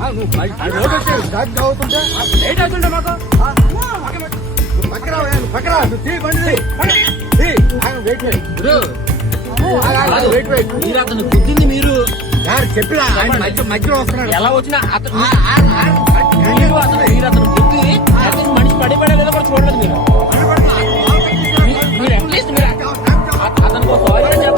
అవుతుంటే లేట్ అవుతుంటే మాకు పక్కన వెయిట్ మీరు అతను గుద్దింది మీరు చెప్పిలా మధ్యలో వస్తున్నాడు. ఎలా వచ్చినా అతను మీరు అతను గుద్ది అతను మనిషి పడిపడలేదో కూడా చూడలేదు మీరు అతనికి సారీ చెప్పండి.